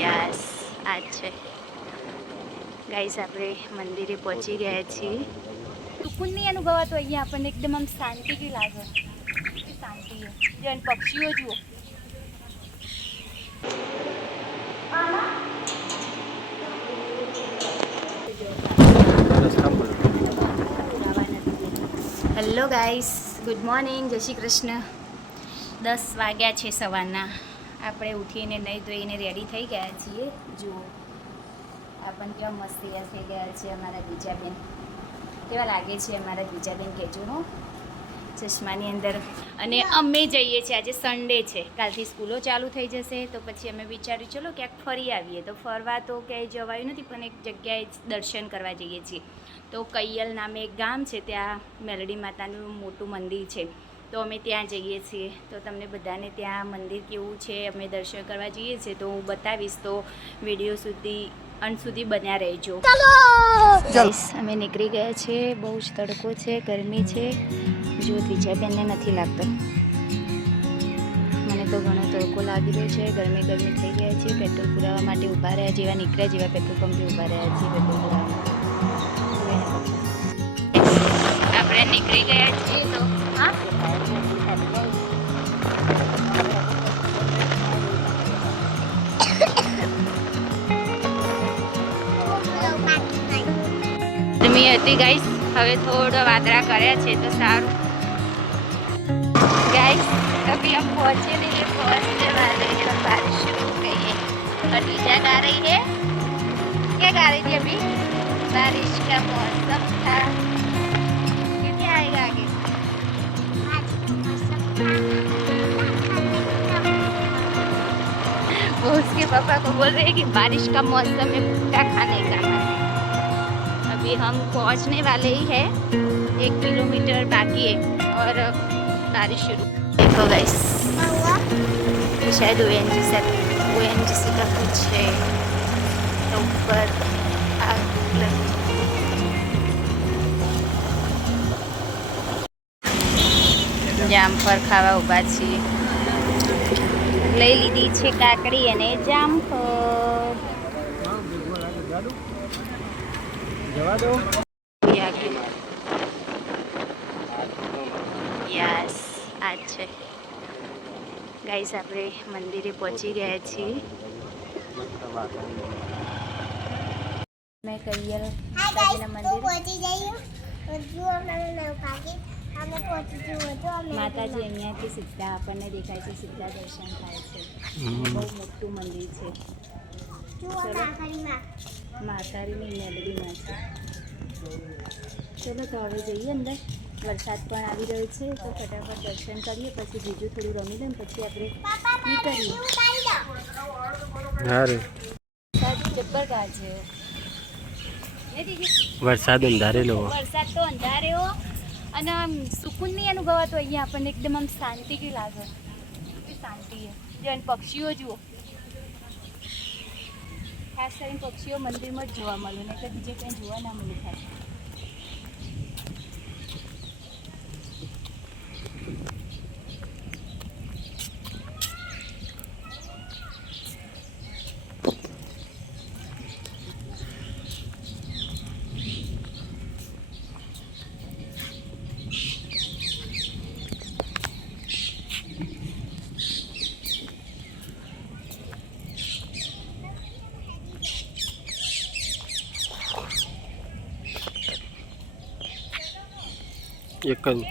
Yes આ છે. Guys આપણે મંદિરે પહોંચી ગયા છીએ. સુકૂન નહીં અનુભવાતો અહીંયા આપણને એકદમ આમ શાંતિ બી લાગે શાંતિ જો પક્ષીઓ જુઓ. હેલો ગાઈસ ગુડ મોર્નિંગ જય શ્રી કૃષ્ણ. દસ વાગ્યા છે સવારના. આપણે ઉઠીને નહીં ધોઈને રેડી થઈ ગયા છીએ. જુઓ. આપણને કેવા મસ્ત થઈ ગયા છે અમારા બીજાબેન કેવા લાગે છે અમારા બીજાબેન કહેજો હું ચશ્માની અંદર. અને અમે જઈએ છીએ, આજે સન્ડે છે. કાલથી સ્કૂલો ચાલુ થઈ જશે, તો પછી અમે વિચાર્યું, ચલો, ક્યાંક ફરી આવીએ. તો ફરવા તો ક્યાંય જવાયું નથી, પણ એક જગ્યાએ દર્શન કરવા જઈએ છીએ. તો કૈયલ નામે એક ગામ છે, ત્યાં મેલડી માતાનું મોટું મંદિર છે. તો અમે ત્યાં જઈએ છીએ. તો તમને બધાને ત્યાં મંદિર કેવું છે અમે દર્શન કરવા જઈએ છીએ. તો હું બતાવીશ તો વીડિયો સુધી અંત સુધી બન્યા રહેજો. અમે નીકળી ગયા છે. બહુ જ તડકો છે ગરમી છે. જો વિજયબેનને નથી લાગતો. મને તો ઘણો તડકો લાગી રહ્યો છે. ગરમી ગરમી થઈ ગયા છે. પેટ્રોલ પુરાવા માટે ઊભા રહ્યા જેવા નીકળ્યા જેવા પેટ્રોલ પંપે ઊભા રહ્યા છે પેટ્રોલ પુરાવા આપણે નીકળી ગયા છીએ તો ગરમી હતી ગાઈસ હવે થોડો વાદળા કર્યા છે તો સારું गाइस अभी हम पहुंचे नहीं है पहुंचने वाले हैं हम बारिश शुरू हो गई है और टीचा गा रही है क्या गा रही थी अभी बारिश का मौसम था पापा को बोल रहे हैं कि बारिश का मौसम है भुट्टा खाने का अभी हम पहुंचने वाले ही है एक किलोमीटर बाकी है और बारिश शुरू देखो गाइस ये शायद ओ एन जी सी ओ एन जी सी का कुछ है तो ऊपर आग लगी જામફળ ખાવા ઊભા છીએ લઈ લીધી છે કાકડી અને જામફળ જવા દો યસ આ છે. ગાઈસ આપણે મંદિરે પહોંચી ગયા છીએ. મેં કૈયલ મંદિર. પહોંચી જઈએ માતાજી અહીંયાથી સીધા આપણને દેખાય છે સીધા દર્શન થાય છે. બહુ મોટું મંદિર છે. માતારીની મેલડીમાં છે. ચલો તો હવે જઈએ અંદર. વરસાદ પણ આવી રહ્યો છે તો ફટાફટ દર્શન કરીએ પછી બીજું થોડું રમી લઈએ પછી આપણે પાપા નીકળીએ. પાણી ઉતારી દો. હા રે. વરસાદ દીદી વરસાદ અંધારેલો. વરસાદ તો અંધાર્યો અને આમ સુકૂન અનુભવાતો અહીંયા આપણને એકદમ આમ શાંતિ કી લાગે શાંતિ છે. પક્ષીઓ જુઓ. ખાસ કરીને પક્ષીઓ મંદિરમાં જ જોવા મળે, નહીં તો બીજે ક્યાંય જોવા ના મળે ખાસ એક જ.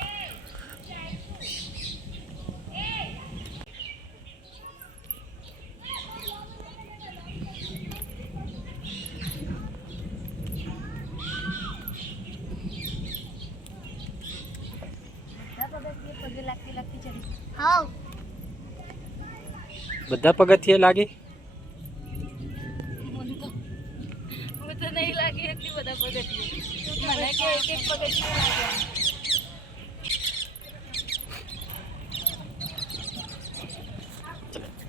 બધા પગથિયે લાગે મને તો મને તો નહીં લાગે એટલી બધા પગથિયે મને કે એક એક પગથિયે લાગે મારા મોઢે મોઢું પડી મેરી ખેડાવજો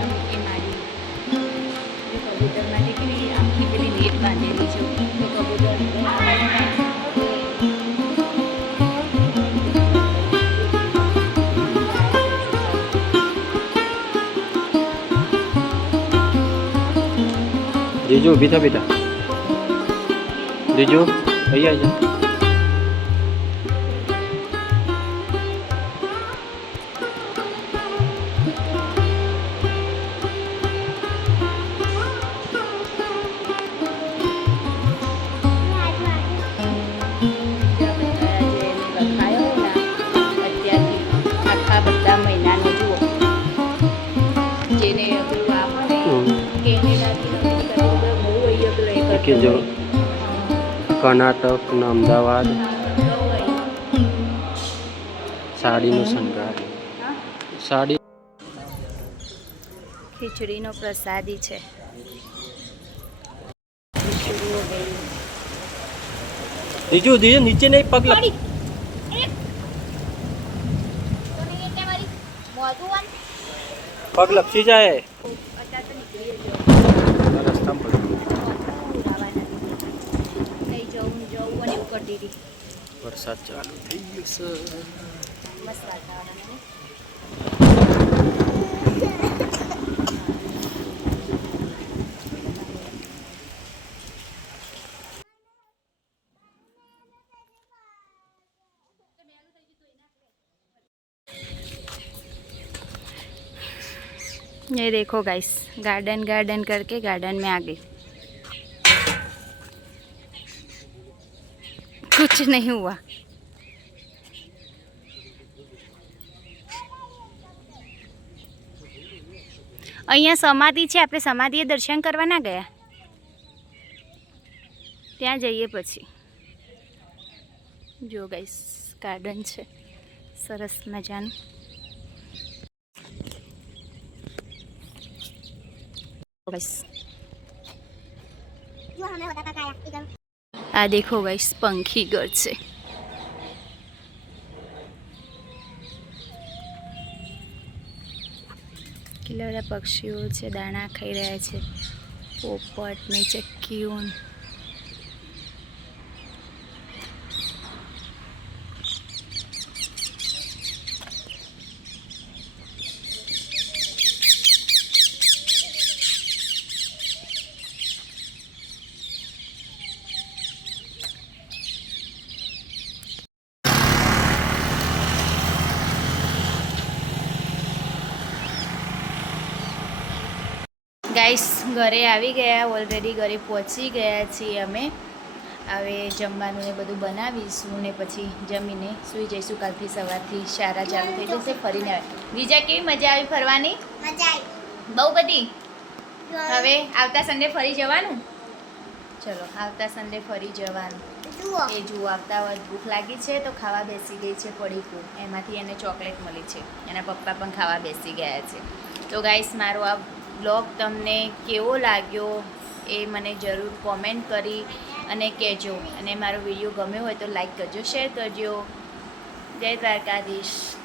જીજુ થા બેટા જીજુ અહીંયા જા. કે જો કરતો કર્ણાટક ને અમદાવાદ સાડીનો શણગાર. સાડી ખીચડીનો પ્રસાદી છે. જીજુ જીજુ નીચે નહીં પગ લપ પગ લપસી જાય. જવું અને એવું કરી દીધી વરસાદ ચાલુ થઈ ગયો છે મસ્ત વાતાવરણ ये देखो गाइस गार्डन गार्डन करके गार्डन में आ गई कुछ नहीं हुआ અહીંયા સમાધિ છે આપણે સમાધિએ દર્શન કરવા ના ગયા ત્યાં જઈએ પછી જો ગાઈસ ગાર્ડન છે સરસ મજાનું ગાઈસ જો હમે હોતા था काया इधर આ દેખો ગાઈસ, પંખી ઘર છે. કેટલા બધા પક્ષીઓ છે, દાણા ખાઈ રહ્યા છે, પોપટ ને ચક્કીઓ ગાઈસ ઘરે આવી ગયા ઓલરેડી ઘરે પહોંચી ગયા છીએ અમે. હવે જમવાનું ને બધું બનાવીશું ને પછી જમીને સૂઈ જઈશું. કાલથી સવારથી શાળા ચાલુ થઈ જશે ફરીને આવે બીજા કેવી મજા આવી ફરવાની? બહુ બધી? હવે આવતા સન્ડે ફરી જવાનું? ચલો આવતા સન્ડે ફરી જવાનું. એ જુઓ આવતા ભૂખ લાગી છે તો ખાવા બેસી ગઈ છે પડીકું એમાંથી એને ચોકલેટ મળી છે. એના પપ્પા પણ ખાવા બેસી ગયા છે. તો ગાઈસ મારો આ બ્લોગ તમને કેવો લાગ્યો એ મને જરૂર કોમેન્ટ કરી અને કહેજો. અને મારો વીડિયો ગમ્યો હોય તો લાઈક કરજો, શેર કરજો. જય દ્વારકાધીશ.